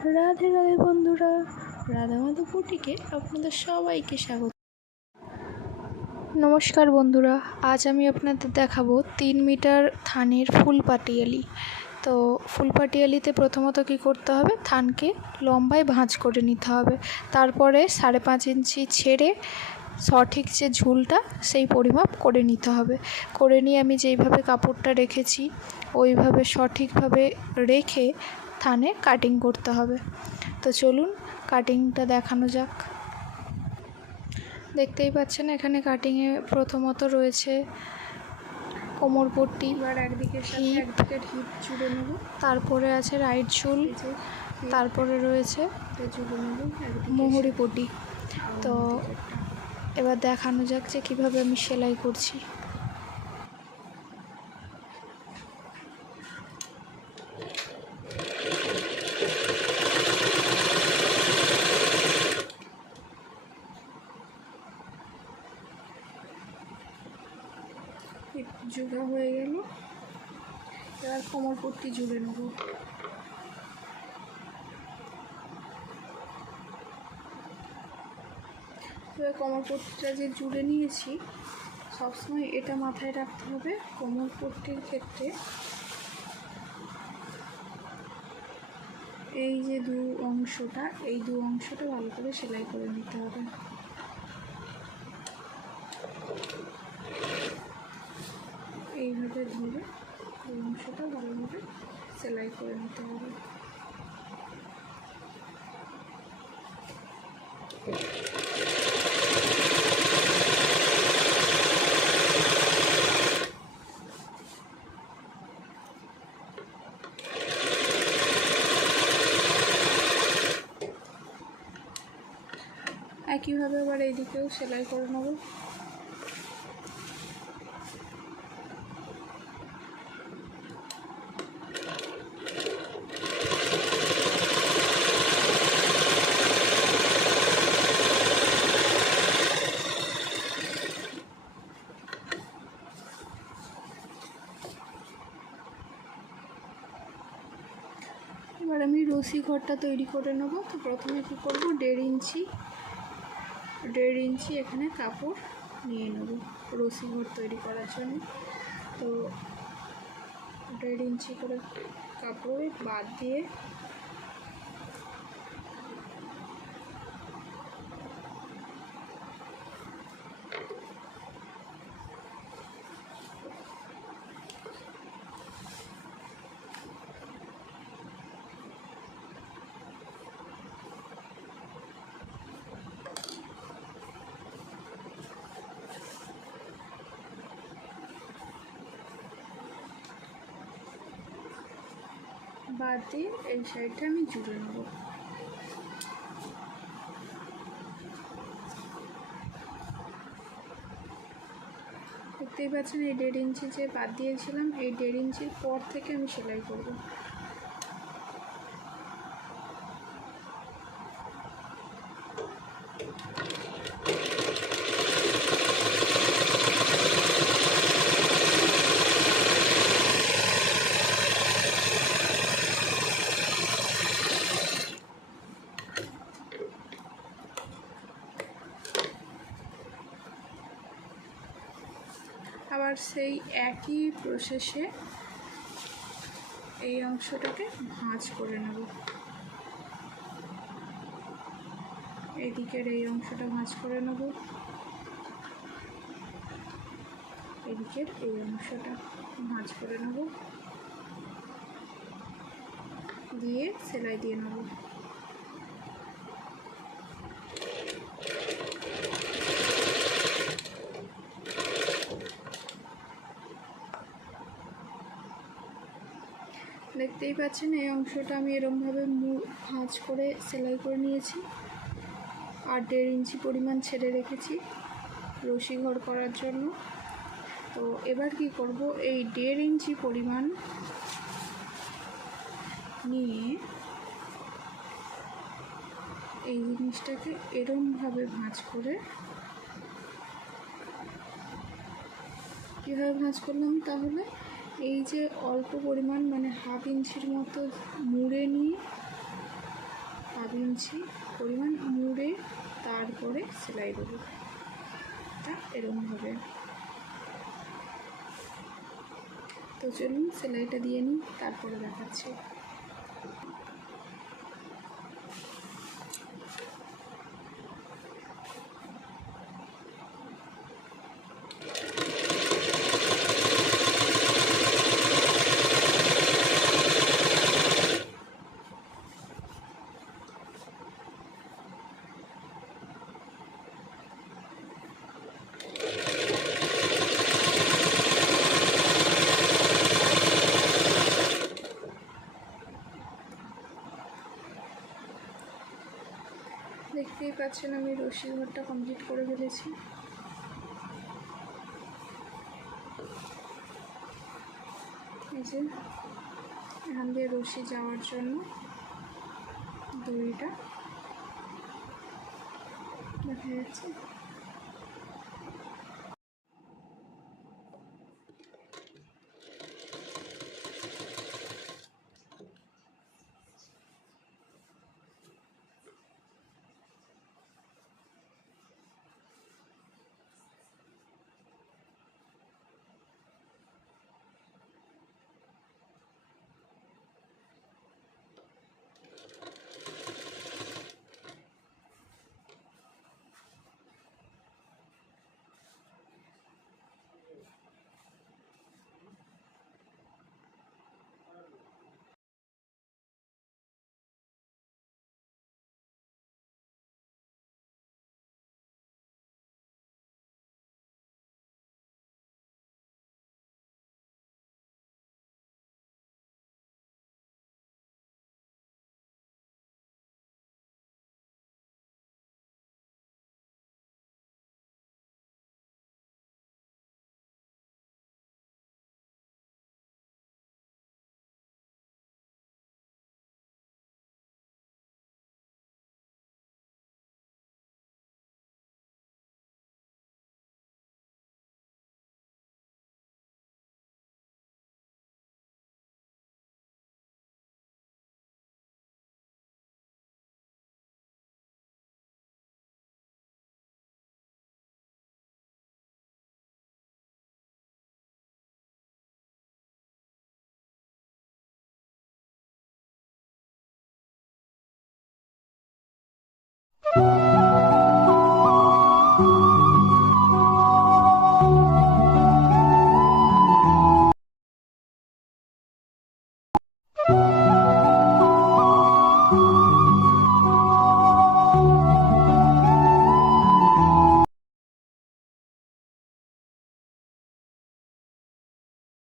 রাধে রাধে বন্ধুরা, রাধা মাধব বুটিকে আপনাদের সবাইকে স্বাগত। নমস্কার বন্ধুরা, আজ আমি আপনাদের দেখাবো 3 মিটার থানের ফুল পাটিয়ালি। তো ফুল পাটিয়ালিতে প্রথমত কি করতে হবে, থানকে লম্বায় ভাঁজ করে নিতে হবে। তারপরে 5.5 ইঞ্চি ছেড়ে সঠিক যে ঝুলটা সেই পরিমাপ করে নিতে হবে। করে নিয়ে আমি যেইভাবে কাপড়টা রেখেছি ওইভাবে সঠিকভাবে রেখে থানে কাটিং করতে হবে। তো চলুন কাটিংটা দেখানো যাক। দেখতেই পাচ্ছেন এখানে কাটিংয়ে প্রথমত রয়েছে কোমর পট্টি, একদিকে হিপ জুড়ে নেব, তারপরে আছে রাইট ঝুল, তারপরে রয়েছে মোহরি পট্টি। তো এবার দেখানো যাক যে কীভাবে আমি সেলাই করছি। জোড়া হয়ে গেল, এবার কোমর পট্টি জুড়ে নেব। এবার কোমর পট্টিটা যে জুড়ে নিয়েছি, সবসময় এটা মাথায় রাখতে হবে, কোমর পট্টির ক্ষেত্রে এই যে এই দু অংশটা ভালো করে সেলাই করে নিতে হবে। এইভাবে ধরে এই অংশটা ভালোভাবে সেলাই করে নিতে হবে। একইভাবে আবার এইদিকেও সেলাই করে নেব। এবার আমি রশি ঘরটা তৈরি করে নেব। তো প্রথমে কী করব, 1.5 ইঞ্চি এখানে কাপড় নিয়ে নেব রশি ঘর তৈরি করার জন্য। তো 1.5 ইঞ্চি করে কাপড় বাদ দিয়ে এই সাইডটা আমি জুড়ে নেব। দেখতেই পাচ্ছেন এই 1.5 ইঞ্চি যে বাদ দিয়েছিলাম, এই 1.5 ইঞ্চির পর থেকে আমি সেলাই করব। আবার সেই একই প্রসেসে এই অংশটাকে ভাঁজ করে নেব। এদিকের এই অংশটা ভাঁজ করে নেব, এদিকের এই অংশটা ভাঁজ করে নেব, দিয়ে সেলাই দিয়ে নেব। দেখতেই পাচ্ছেন এই অংশটা আমি এরমভাবে ভাঁজ করে সেলাই করে নিয়েছি, আর 1.5 ইঞ্চি পরিমাণ ছেড়ে রেখেছি রশি ঘর করার জন্য। তো এবার কি করব, এই 1.5 ইঞ্চি পরিমাণ নিয়ে এই জিনিসটাকে এরমভাবে ভাঁজ করে, কীভাবে ভাঁজ করলাম, তাহলে এই যে অল্প পরিমাণ মানে 1/2 ইঞ্চির মতো মুড়ে নিয়ে ইঞ্চি পরিমাণ মুড়ে তারপরে সেলাই দেবো। তা এরকমভাবে। তো চলুন সেলাইটা দিয়ে নিই, তারপরে দেখাচ্ছি। দেখতেই পাচ্ছেন আমি রশির ঘরটা কমপ্লিট করে ফেলেছি। এই যে এখান দিয়ে রশি যাওয়ার জন্য দড়িটা দেখা যাচ্ছে।